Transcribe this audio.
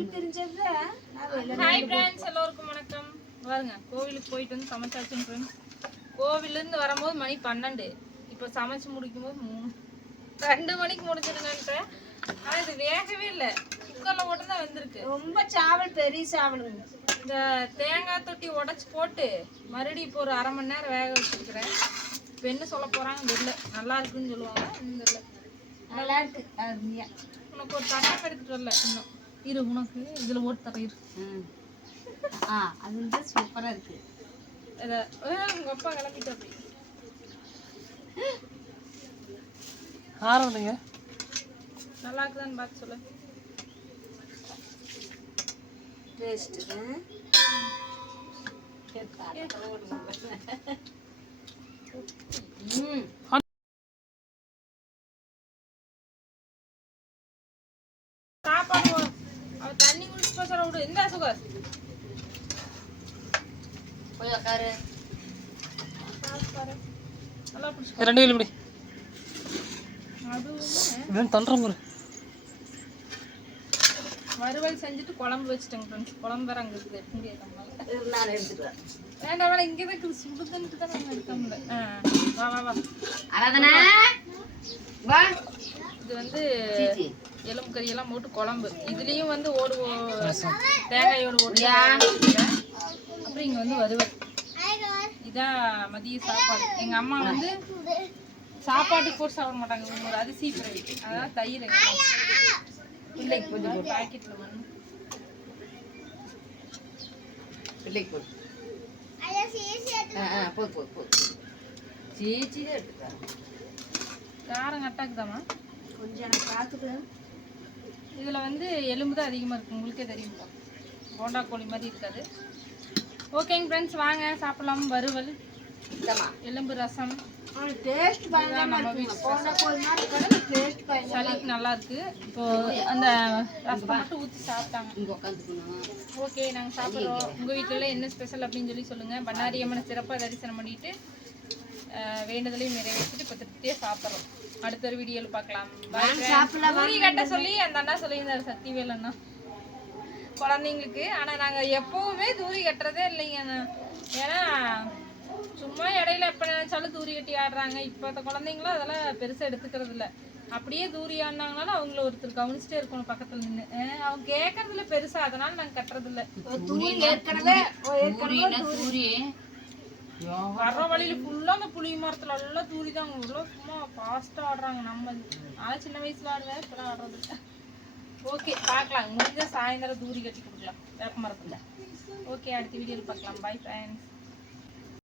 Hi friends, எல்லோருக்கும் வணக்கம். பாருங்க, கோவிலுக்கு போயிட்டு வந்து சமைச்சாச்சுன்னு ஃப்ரெண்ட்ஸ். கோவிலேருந்து வரும்போது மணி 12. இப்போ சமைச்சு முடிக்கும்போது 2 மணிக்கு முடிஞ்சிருங்கன்ட்டு. ஆனால் இது வேகவே இல்லை, குக்கரில் போட்டு தான் வந்திருக்கு. ரொம்ப சாவல், பெரிய சாவலுங்க. இந்த தேங்காய் தொட்டி உடச்சி போட்டு மறுபடியும் இப்போ ஒரு அரை மணி நேரம் வேக வச்சுருக்கிறேன். இப்போ என்ன சொல்ல போகிறாங்க தெரியல. நல்லா இருக்குன்னு சொல்லுவாங்க, இன்னும் தெரியல. நல்லா இருக்கு. உனக்கு ஒரு தட்டம் எடுத்துட்டு வரல இன்னும். இரு, உனக்கு இதில் ஓட்டு தரையிரு. அது வந்து சூப்பராக இருக்கு. உங்கள் அப்பா கிளம்பிட்டு அப்படி ஆரம்பிங்க. நல்லா இருக்குதான்னு பார்த்து சொல்லு. டேஸ்ட்டு சாப்பாடு அவ தண்ணி குடிச்சு போற விடு. இந்த சுகர் போய் உட்காரு. நல்லா பிடிச்சி ரெண்டு கிலோ இப்படி அதுவும் தண்டுறோம். வறுவல் செஞ்சுட்டு குழம்பு வச்சுட்டேங்க ஃப்ரெண்ட்ஸ். குழம்பு வேற அங்கே இருக்குது, எடுக்க முடியாது நம்மளால. நான் எடுத்துக்கிறேன். வேண்டாம் வேண்டாம், இங்கே தான் இருக்குது, சுடுதுன்ட்டு தான் நம்ம எடுக்க முடியல. வா வா வா. ஆராதனா வா. இது வந்து எலும்பு கறியெல்லாம் போட்டு குழம்பு. இதுலேயும் வந்து ஒரு தேங்காயோடு ஓட்டு. அப்புறம் இங்கே வந்து வறுவல். இதான் மதிய சாப்பாடு. எங்கள் அம்மா வந்து சாப்பாட்டுக்கு போட்டு சாப்பிட மாட்டாங்க, ஒரு அரிசி பிறகு. அதான் தயிர் பிள்ளைக்கு கொஞ்சம் பாக்கெட்டில் மண் பிள்ளைக்கு போடு. சீச்சி தான் எடுத்துக்கிறேன். காரம் கட்டாக்குதாம்மா கொஞ்சம் எனக்கு பார்த்துக்கிறேன். இதில் வந்து எலும்பு தான் அதிகமாக இருக்குது, உங்களுக்கே தெரியும். போண்டா கோழி மாதிரி இருக்காது. ஓகேங்க ஃப்ரெண்ட்ஸ், வாங்க சாப்பிடலாம். வறுவல், எலும்பு ரசம். டேஸ்ட் நம்ம வீட்டு சளிக்கு நல்லா இருக்கு. இப்போ அந்த ரசம் மட்டும் ஊற்றி சாப்பிட்டாங்க. ஓகே, நாங்கள் சாப்பிட்றோம். உங்கள் வீட்டில் என்ன ஸ்பெஷல் அப்படின்னு சொல்லி சொல்லுங்கள். பண்ணாரி அம்மனை சிறப்பாக தரிசனம் பண்ணிட்டு வேண்டுதலையும் நிறைவேற்றிட்டு இப்போ திருப்தியாக சாப்பிட்றோம். அடுத்த ஒரு வீடியோவில் பார்க்கலாம். தூரி கட்ட சொல்லி அந்த அண்ணா சொல்லியிருந்தார், சக்திவேல் அண்ணா, குழந்தைங்களுக்கு. ஆனால் நாங்கள் எப்போவுமே தூரி கட்டுறதே இல்லைங்க. ஏன்னா சும்மா இடையில எப்போ நினைச்சாலும் தூரி கட்டி ஆடுறாங்க. இப்போ அந்த குழந்தைங்களும் அதெல்லாம் பெருசாக எடுத்துக்கிறது இல்லை. அப்படியே தூரி ஆடினாங்கனாலும் அவங்கள ஒருத்தர் கவனிச்சுட்டே இருக்கணும் பக்கத்தில் நின்று. அவங்க கேட்கறதுல பெருசா, அதனால நாங்கள் கட்டுறது இல்லை. வர்ற வழியில ஃபுல்லாக அந்த புளி மரத்துல எல்லாம் தூரி தான். இவ்வளோ சும்மா ஃபாஸ்ட்டாக ஆடுறாங்க. நம்ம நான் சின்ன வயசுல ஆடுவேன், இப்போலாம் ஆடுறது இல்லை. ஓகே, பார்க்கலாம். முடிஞ்ச சாயந்தரம் தூரி கட்டி கொடுக்கலாம் வேப்ப மரத்தில். ஓகே, அடுத்த வீடியோவில் பார்க்கலாம். Bye friends.